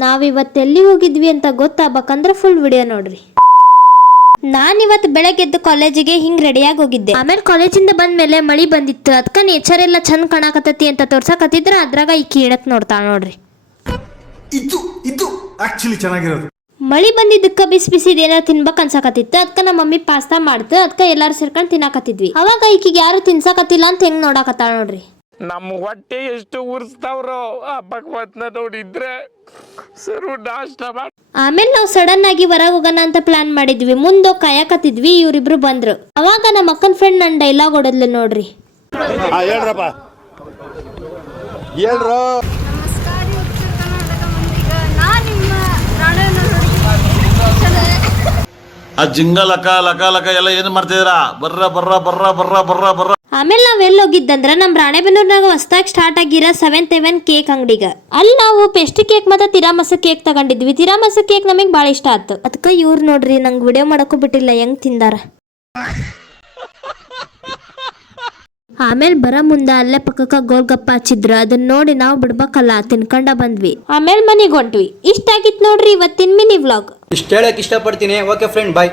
ನಾವಿವತ್ತೆಲ್ಲಿ ಹೋಗಿದ್ವಿ ಅಂತ ಗೊತ್ತಾಗಬೇಕಂದ್ರೆ full video ನೋಡ್ರಿ. ನಾನಿವತ್ತು ಬೆಳಗ್ಗೆದ್ದು ಕಾಲೇಜಿಗೆ ಹಿಂಗ್ ರೆಡಿಯಾಗಿ ಹೋಗಿದ್ದೆ. ಆಮೇಲೆ ಕಾಲೇಜಿಂದ ಬಂದ್ಮೇಲೆ ಮಳಿ ಬಂದಿತ್ತು. ಅದಕ್ಕ ನೇಚರ್ ಎಲ್ಲ ಚಂದ ಕಾಣಕತ್ತತಿ ಅಂತ ತೋರ್ಸಕತ್ತಿದ್ರ ಅದ್ರಾಗ ಈ ಕೀಣಕ್ ನೋಡ್ತಾಳ ನೋಡ್ರಿ. ಇದು ಆಕ್ಚುಲಿ ಚೆನ್ನಾಗಿರೋದು. ಮಳಿ ಬಂದಿದ್ದಕ್ಕ ಬಿಸಿ ಬಿಸಿದೇನೋ ತಿನ್ಬೇಕ್ ಅನ್ಸಕತ್ತಿತ್ತು. ಅದಕ್ಕ ನಮ್ಮ ಮಮ್ಮಿ ಪಾಸ್ತಾ ಮಾಡ್ತು. ಅದಕ್ಕ ಎಲ್ಲಾರು ಸೇರ್ಕೊಂಡು ತಿನ್ನಾಕತ್ತಿದ್ವಿ. ಅವಾಗ ಈಕಿಗೆ ಯಾರು ತಿನ್ಸಕತ್ತಿಲ್ಲ ಅಂತ ಹೆಂಗ್ ನೋಡಾಕತ್ತಾಳ ನೋಡ್ರಿ. ನಮ್ಮ ಹೊಟ್ಟೆ ಎಷ್ಟು ಉರ್ಸ್ತಾವ್ರೋ ಆ ಭಗವತ್ನ ನೋಡಿದ್ರೆ ಸರು ನಾಷ್ಟ ಮಾಡಿ. ಆಮೇಲೆ ನಾವು ಸಡನ್ ಆಗಿ ಹೊರಗೆ ಹೋಗೋಣ ಅಂತ ಪ್ಲಾನ್ ಮಾಡಿದ್ವಿ. ಮುಂದೆ ಕಾಯಕತ್ತಿದ್ವಿ, ಇವ್ರಿಬ್ರು ಬಂದ್ರು. ಅವಾಗ ನಮ್ಮ ಅಕ್ಕನ ಫ್ರೆಂಡ್ ನನ್ನ ಡೈಲಾಗ್ ಹೊಡೆದ್ಲು ನೋಡ್ರಿ. ಹೇಳ್ರಪ್ಪ ಹೇಳ್ರು. ನಮಸ್ಕಾರ ಉತ್ತರ ಕರ್ನಾಟಕ ಮಂದಿಗೆ. ನಾನು ನಿಮ್ಮ ರಾಣೆಯನ್ನು ಆ ಜಿಂಗ ಲಕ ಲಕ ಲಕ ಎಲ್ಲ ಏನ್ ಮಾಡ್ತಿದ್ದೀರಾ? ಬರ್ರ ಬರ್ರ ಬರ್ರ ಬರ್ರ ಬರ್ರ ಬರ್ರ. ಆಮೇಲೆ ನಾವ್ ಎಲ್ಲಿ ಹೋಗಿದ್ದಂದ್ರ ನಮ್ ರಾಣೆಬೆನ್ನೂರ್ನಾಗ ಹೊಸದಾಗಿ ಸ್ಟಾರ್ಟ್ ಆಗಿರೋ 7th Heaven ಕೇಕ್ ಅಂಗಡಿಗ. ಅಲ್ಲಿ ನಾವು ಪೆಸ್ಟ್ರಿ ಕೇಕ್ ಮತ್ತೆ ತಿರಾಮಸ ಕೇಕ್ ತಗೊಂಡಿದ್ವಿ. ತಿರಾಮಸ ಕೇಕ್ ನಮಗ್ ಬಾಳ ಇಷ್ಟ ಆಯ್ತು. ಅದಕ್ಕ ಇವ್ರು ನೋಡ್ರಿ ನಂಗೆ ವಿಡಿಯೋ ಮಾಡಕ್ಕೂ ಬಿಟ್ಟಿಲ್ಲ ಹೆಂಗ್ ತಿಂದಾರ. ಆಮೇಲೆ ಬರ ಮುಂದ ಅಲ್ಲೇ ಪಕ್ಕಕ್ಕ ಗೋಲ್ಗಪ್ಪ ಹಚ್ಚಿದ್ರು. ಅದನ್ನ ನೋಡಿ ನಾವು ಬಿಡ್ಬೇಕಲ್ಲ, ತಿನ್ಕೊಂಡ ಬಂದ್ವಿ. ಆಮೇಲೆ ಮನೆಗೆ ಹೊಂಟ್ವಿ. ಇಷ್ಟ ಆಗಿತ್ತು ನೋಡ್ರಿ ಇವತ್ತಿನ ಮಿನಿ ವ್ಲಾಗ್. ಇಷ್ಟ ಹೇಳಕ್ ಇಷ್ಟಪಡ್ತೀನಿ. ಓಕೆ ಫ್ರೆಂಡ್, ಬಾಯ್.